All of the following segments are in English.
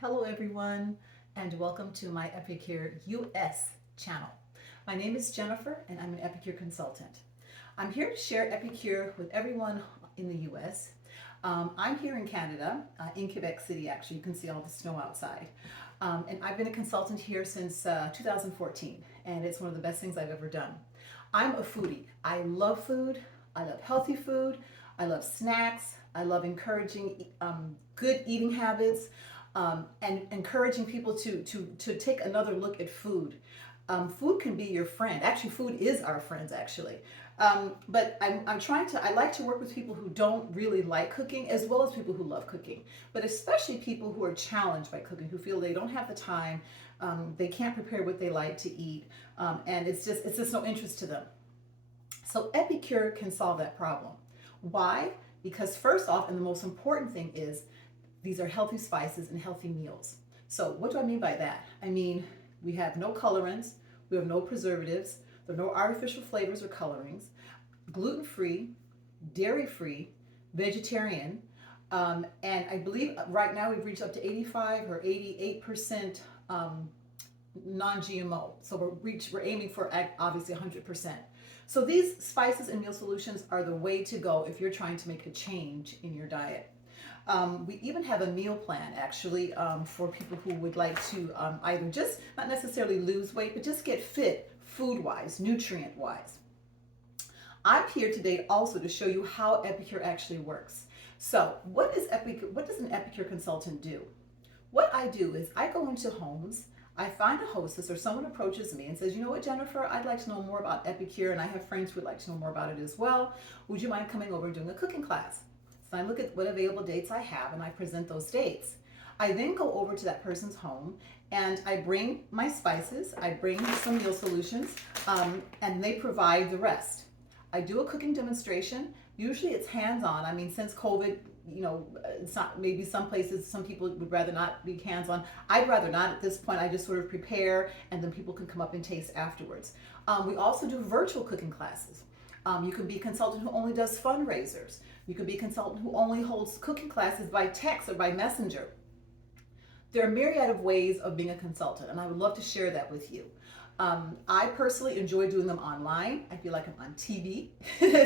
Hello everyone and welcome to my Epicure US channel. My name is Jennifer and I'm an Epicure consultant. I'm here to share Epicure with everyone in the US. I'm here in Canada, in Quebec City actually. You can see all the snow outside. And I've been a consultant here since 2014 and it's one of the best things I've ever done. I'm a foodie. I love food. I love healthy food. I love snacks. I love encouraging good eating habits. And encouraging people to take another look at food. Food can be your friend. Actually, food is our friends, actually. But I like to work with people who don't really like cooking as well as people who love cooking, but especially people who are challenged by cooking, who feel they don't have the time, they can't prepare what they like to eat, and it's just no interest to them. So Epicure can solve that problem. Why? Because first off, and the most important thing is, these are healthy spices and healthy meals. So what do I mean by that? I mean, we have no colorants, we have no preservatives, there are no artificial flavors or colorings, gluten-free, dairy-free, vegetarian, and I believe right now we've reached up to 85 or 88% non-GMO. So we're aiming for obviously 100%. So these spices and meal solutions are the way to go if you're trying to make a change in your diet. We even have a meal plan actually for people who would like to either just not necessarily lose weight, but just get fit food-wise, nutrient-wise. I'm here today also to show you how Epicure actually works. So what does an Epicure consultant do? What I do is I go into homes, I find a hostess or someone approaches me and says, you know what, Jennifer, I'd like to know more about Epicure and I have friends who would like to know more about it as well. Would you mind coming over and doing a cooking class? So I look at what available dates I have and I present those dates. I then go over to that person's home and I bring my spices, I bring some meal solutions, and they provide the rest. I do a cooking demonstration. Usually it's hands-on. I mean, since COVID, it's not, maybe some places, some people would rather not be hands-on. I'd rather not at this point. I just sort of prepare and then people can come up and taste afterwards. We also do virtual cooking classes. You can be a consultant who only does fundraisers. You can be a consultant who only holds cooking classes by text or by messenger. There are a myriad of ways of being a consultant, and I would love to share that with you. I personally enjoy doing them online. I feel like I'm on TV,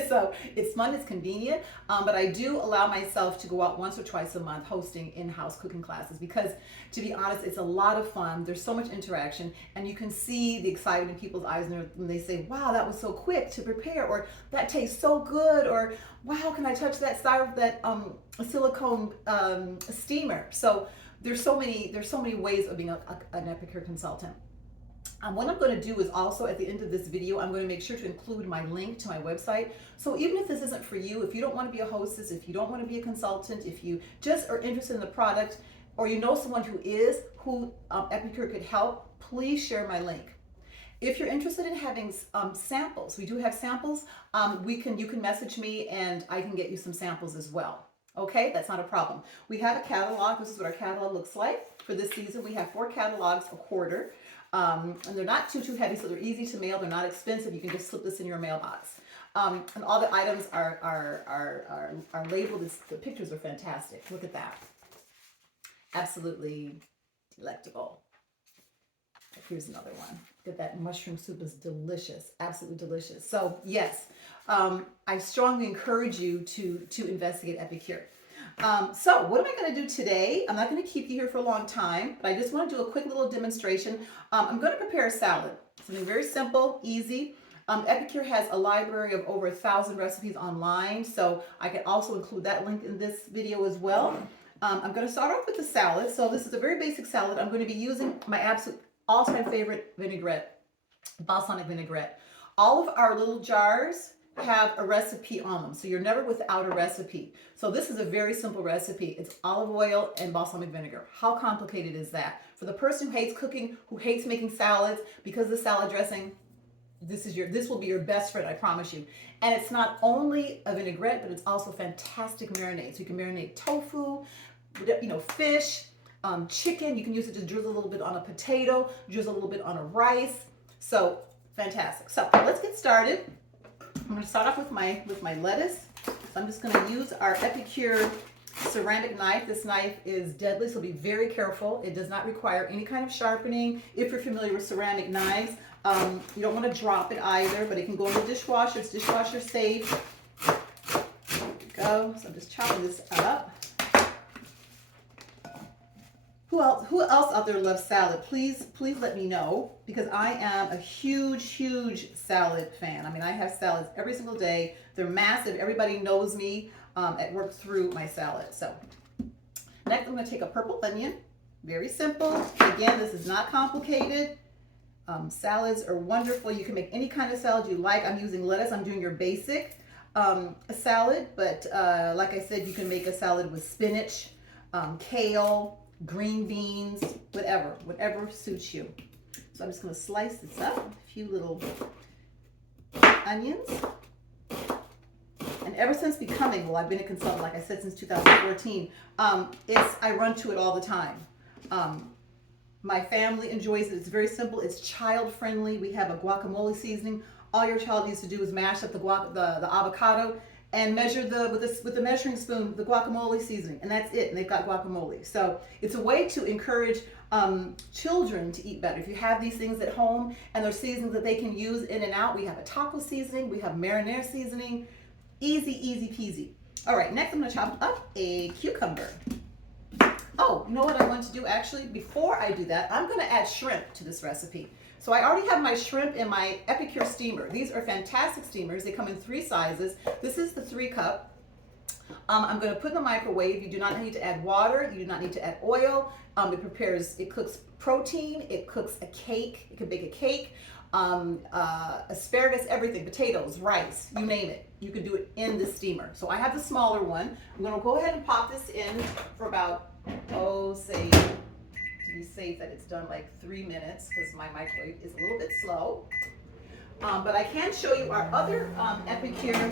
so it's fun, it's convenient, but I do allow myself to go out once or twice a month hosting in-house cooking classes because, to be honest, it's a lot of fun. There's so much interaction, and you can see the excitement in people's eyes when they say, wow, that was so quick to prepare, or that tastes so good, or wow, can I touch that silicone steamer? So there's so many ways of being an Epicure consultant. What I'm going to do is also at the end of this video, I'm going to make sure to include my link to my website. So even if this isn't for you, if you don't want to be a hostess, if you don't want to be a consultant, if you just are interested in the product, or you know someone who Epicure could help, please share my link. If you're interested in having samples, we do have samples. You can message me and I can get you some samples as well. Okay, that's not a problem. We have a catalog. This is what our catalog looks like for this season. We have 4 catalogs a quarter. And they're not too heavy, so they're easy to mail. They're not expensive. You can just slip this in your mailbox. And all the items are labeled. The pictures are fantastic. Look at that. Absolutely delectable. Here's another one. Look at that. Mushroom soup is delicious. Absolutely delicious. So yes, I strongly encourage you to investigate Epicure. So what am I going to do today? I'm not going to keep you here for a long time, but I just want to do a quick little demonstration. I'm going to prepare a salad. Something very simple, easy. Epicure has a library of over 1,000 recipes online, so I can also include that link in this video as well. I'm going to start off with the salad. So this is a very basic salad. I'm going to be using my absolute all-time favorite vinaigrette, balsamic vinaigrette. All of our little jars have a recipe on them, so you're never without a recipe. So this is a very simple recipe. It's olive oil and balsamic vinegar. How complicated is that? For the person who hates cooking, who hates making salads, because the salad dressing, this will be your best friend, I promise you. And it's not only a vinaigrette, but it's also fantastic marinade. So you can marinate tofu, fish, chicken. You can use it to drizzle a little bit on a potato, drizzle a little bit on a rice. So fantastic. So let's get started. I'm going to start off with my lettuce. So I'm just going to use our Epicure ceramic knife. This knife is deadly, so be very careful. It does not require any kind of sharpening. If you're familiar with ceramic knives, you don't want to drop it either, but it can go in the dishwasher. It's dishwasher safe. There we go. So I'm just chopping this up. Who else out there loves salad? Please let me know, because I am a huge salad fan. I mean, I have salads every single day. They're massive. Everybody knows me at work through my salad. So next, I'm going to take a purple onion. Very simple. Again, this is not complicated. Salads are wonderful. You can make any kind of salad you like. I'm using lettuce. I'm doing your basic salad, but like I said, you can make a salad with spinach, kale, green beans, whatever suits you. So I'm just going to slice this up, a few little onions. And ever since becoming, well, I've been a consultant, like I said, since 2014, I run to it all the time. My family enjoys it. It's very simple. It's child friendly. We have a guacamole seasoning. All your child needs to do is mash up the avocado and measure with the measuring spoon the guacamole seasoning, and that's it. And they've got guacamole. So it's a way to encourage children to eat better. If you have these things at home and there's seasonings that they can use in and out, we have a taco seasoning, we have marinara seasoning. Easy peasy. All right, next I'm going to chop up a cucumber. Oh, you know what I want to do actually? Before I do that, I'm going to add shrimp to this recipe. So I already have my shrimp in my Epicure steamer. These are fantastic steamers. They come in 3 sizes. This is the 3 cup. I'm going to put in the microwave. You do not need to add water. You do not need to add oil. It cooks protein. It cooks a cake. It can bake a cake. Asparagus, everything, potatoes, rice, you name it. You can do it in the steamer. So I have the smaller one. I'm going to go ahead and pop this in for about, say, to be safe that it's done like 3 minutes, because my microwave is a little bit slow. But I can show you our other Epicure.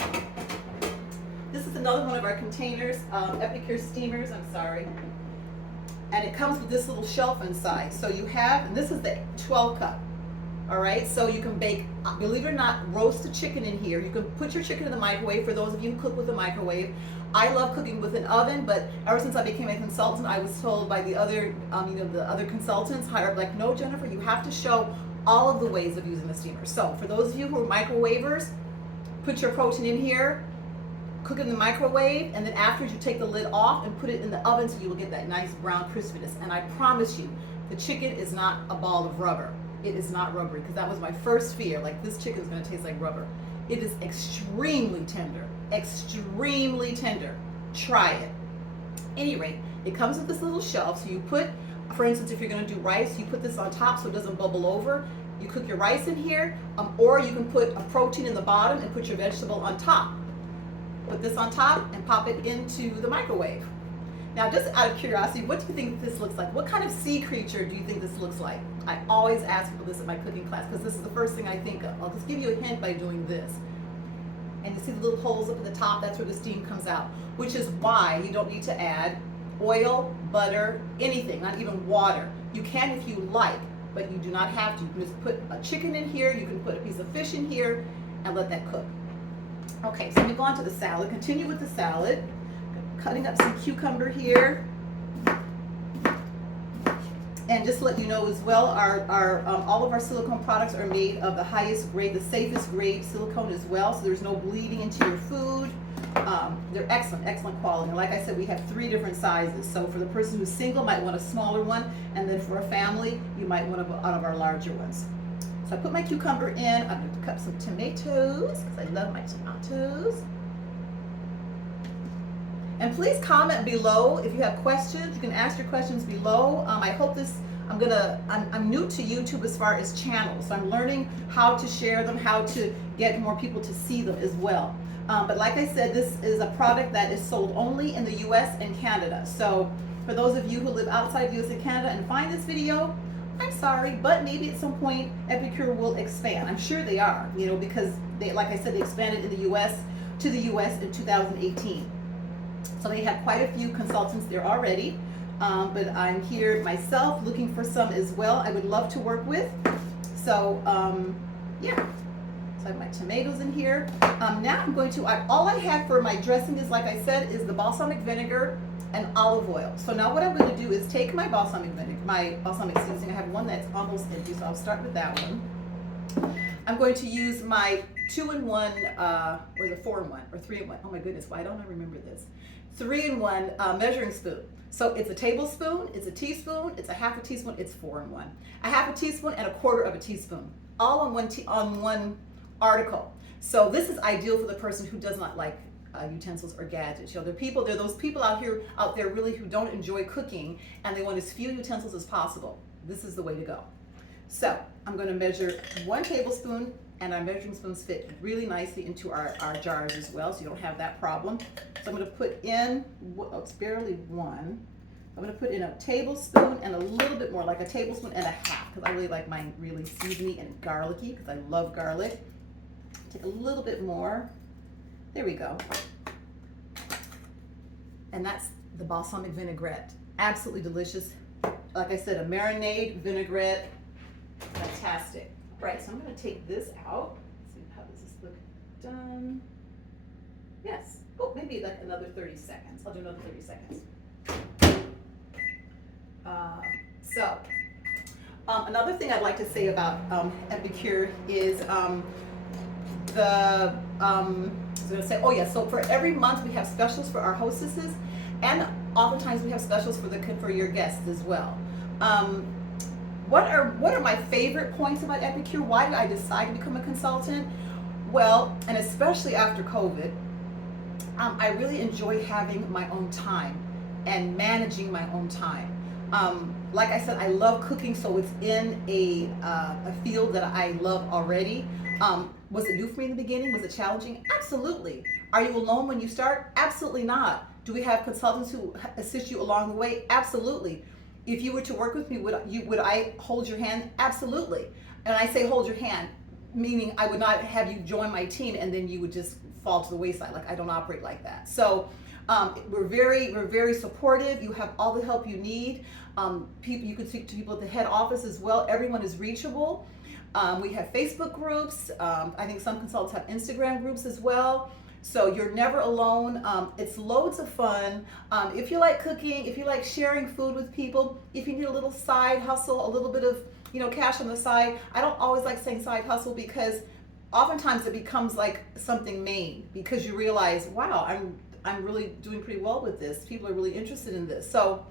This is another one of our containers, Epicure steamers, I'm sorry. And it comes with this little shelf inside. So you have, and this is the 12 cup. All right, so you can bake, believe it or not, roast a chicken in here. You can put your chicken in the microwave, for those of you who cook with a microwave. I love cooking with an oven, but ever since I became a consultant, I was told by the other, the other consultants higher up, like, no, Jennifer, you have to show all of the ways of using the steamer. So for those of you who are microwavers, put your protein in here, cook it in the microwave, and then afterwards you take the lid off and put it in the oven so you will get that nice brown crispiness. And I promise you, the chicken is not a ball of rubber. It is not rubbery, because that was my first fear. Like, this chicken is going to taste like rubber. It is extremely tender. Extremely tender. Try it. Any rate, it comes with this little shelf. So you put, for instance, if you're going to do rice, you put this on top so it doesn't bubble over. You cook your rice in here, or you can put a protein in the bottom and put your vegetable on top. Put this on top and pop it into the microwave. Now, just out of curiosity, what do you think this looks like? What kind of sea creature do you think this looks like? I always ask people this in my cooking class, because this is the first thing I think of. I'll just give you a hint by doing this. And you see the little holes up at the top? That's where the steam comes out, which is why you don't need to add oil, butter, anything, not even water. You can if you like, but you do not have to. You can just put a chicken in here, you can put a piece of fish in here, and let that cook. Okay, so let me go on to the salad. Continue with the salad. Cutting up some cucumber here. And just to let you know as well, all of our silicone products are made of the highest grade, the safest grade silicone as well, so there's no bleeding into your food. They're excellent quality. And like I said, we have 3 different sizes. So for the person who's single, might want a smaller one, and then for a family, you might want one of our larger ones. So I put my cucumber in. I'm going to cut some tomatoes, because I love my tomatoes. And please comment below if you have questions. You can ask your questions below. I hope this, I'm new to YouTube as far as channels, so I'm learning how to share them, how to get more people to see them as well. But like I said, this is a product that is sold only in the US and Canada. So for those of you who live outside the US and Canada and find this video, I'm sorry, but maybe at some point Epicure will expand. I'm sure they are, because they, like I said, they expanded in the US to the US in 2018. So they have quite a few consultants there already, but I'm here myself looking for some as well I would love to work with. So yeah, so I have my tomatoes in here. Now I'm going to, all I have for my dressing is, like I said, is the balsamic vinegar and olive oil. So now what I'm going to do is take my balsamic vinegar, my balsamic seasoning. I have one that's almost empty, so I'll start with that one. I'm going to use my 2-in-1, or the 4-in-1, or 3-in-1. Oh my goodness, why don't I remember this? 3-in-1 measuring spoon. So it's a tablespoon, it's a teaspoon, it's a half a teaspoon, it's 4-in-1. A half a teaspoon and a quarter of a teaspoon, all on one article. So this is ideal for the person who does not like utensils or gadgets. You know, there are those people out there really who don't enjoy cooking and they want as few utensils as possible. This is the way to go. So I'm going to measure 1 tablespoon, and our measuring spoons fit really nicely into our jars as well, so you don't have that problem. So I'm going to put in, oh, it's barely 1. I'm going to put in a tablespoon and a little bit more, like a tablespoon and a half, because I really like mine really seasony and garlicky, because I love garlic. Take a little bit more. There we go. And that's the balsamic vinaigrette. Absolutely delicious. Like I said, a marinade vinaigrette. Fantastic. Right, so I'm going to take this out. Let's see, how does this look done? Yes. Oh, maybe like another 30 seconds. I'll do another 30 seconds. Another thing I'd like to say about Epicure is I was going to say, oh yeah, so for every month we have specials for our hostesses, and oftentimes we have specials for your guests as well. What are my favorite points about Epicure? Why did I decide to become a consultant? Well, and especially after COVID, I really enjoy having my own time and managing my own time. Like I said, I love cooking, so it's in a field that I love already. Was it new for me in the beginning? Was it challenging? Absolutely. Are you alone when you start? Absolutely not. Do we have consultants who assist you along the way? Absolutely. If you were to work with me, would I hold your hand? Absolutely. And I say hold your hand, meaning I would not have you join my team and then you would just fall to the wayside. Like, I don't operate like that. So we're very supportive. You have all the help you need. You can speak to people at the head office as well. Everyone is reachable. We have Facebook groups. I think some consultants have Instagram groups as well. So you're never alone. It's loads of fun. If you like cooking, if you like sharing food with people, if you need a little side hustle, a little bit of cash on the side. I don't always like saying side hustle because oftentimes it becomes like something main, because you realize, wow, I'm really doing pretty well with this. People are really interested in this. So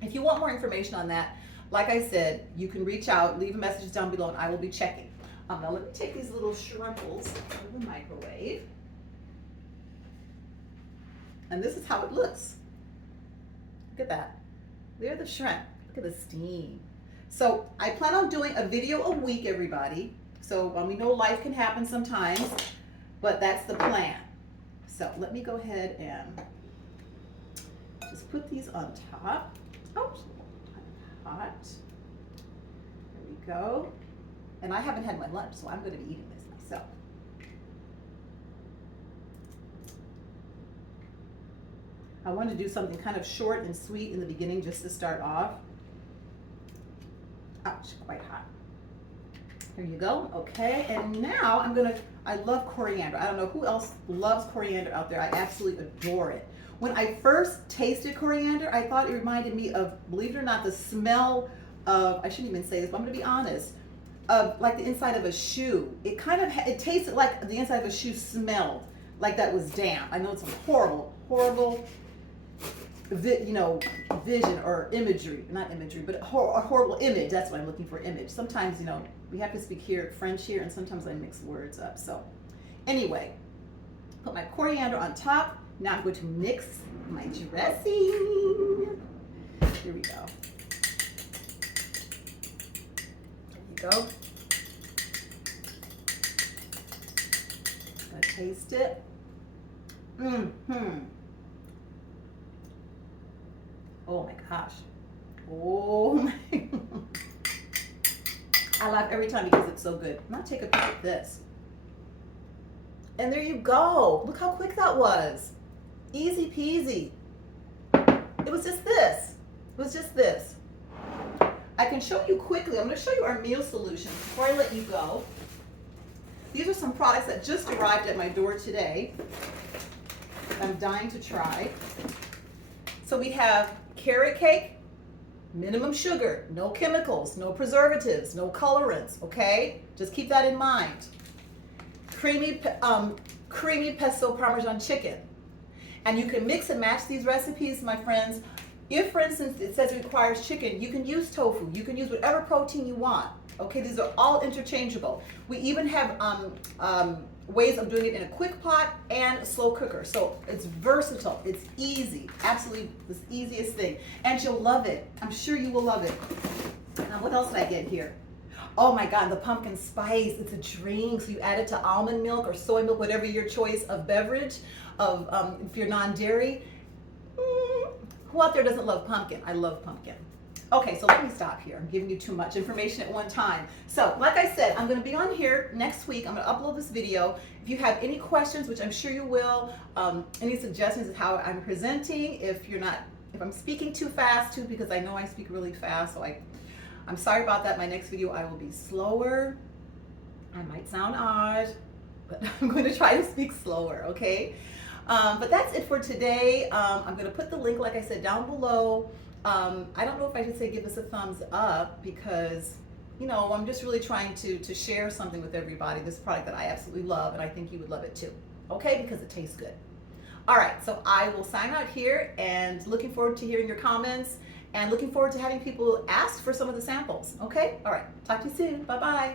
if you want more information on that, like I said, you can reach out, leave a message down below, and I will be checking. Now let me take these little shrimples out of the microwave. And this is how it looks. Look at that. They're the shrimp. Look at the steam. So I plan on doing a video a week, everybody. So we know life can happen sometimes, but that's the plan. So let me go ahead and just put these on top. Oh, hot. There we go. And I haven't had my lunch, so I'm going to be eating this myself. I want to do something kind of short and sweet in the beginning just to start off. Ouch, quite hot. Here you go. Okay, and now I love coriander. I don't know who else loves coriander out there. I absolutely adore it. When I first tasted coriander, I thought it reminded me of, believe it or not, the smell of, I shouldn't even say this, but I'm going to be honest, of like the inside of a shoe. It tasted like the inside of a shoe smelled like that was damp. I know it's a horrible vision or imagery, not imagery, but a horrible image. That's what I'm looking for, image. Sometimes, we have to speak French here, and sometimes I mix words up. So anyway, put my coriander on top. Now I'm going to mix my dressing. Here we go. There you go. I'm gonna taste it. Oh my gosh. Oh my. I laugh every time because it's so good. I'm gonna take a peek at this. And there you go. Look how quick that was. Easy peasy. It was just this. I can show you quickly. I'm gonna show you our meal solutions before I let you go. These are some products that just arrived at my door today. I'm dying to try. So we have carrot cake, minimum sugar, no chemicals, no preservatives, no colorants, okay? Just keep that in mind. Creamy pesto parmesan chicken. And you can mix and match these recipes, my friends. If, for instance, it says it requires chicken, you can use tofu. You can use whatever protein you want. Okay, these are all interchangeable. We even have ways of doing it in a quick pot and a slow cooker. So it's versatile. It's easy. Absolutely the easiest thing. And you'll love it. I'm sure you will love it. Now, what else did I get here? Oh my God, the pumpkin spice. It's a drink. So you add it to almond milk or soy milk, whatever your choice of beverage, if you're non-dairy. Who out there doesn't love pumpkin? I love pumpkin. Okay, so let me stop here. I'm giving you too much information at one time. So, like I said, I'm going to be on here next week. I'm going to upload this video. If you have any questions, which I'm sure you will, any suggestions of how I'm presenting, if I'm speaking too fast too, because I know I speak really fast, so I'm sorry about that. My next video, I will be slower. I might sound odd, but I'm going to try to speak slower, okay? But that's it for today. I'm going to put the link, like I said, down below. I don't know if I should say give us a thumbs up because, I'm just really trying to share something with everybody, this product that I absolutely love, and I think you would love it too, okay? Because it tastes good. All right, so I will sign out here and looking forward to hearing your comments and looking forward to having people ask for some of the samples, okay? All right, talk to you soon. Bye-bye.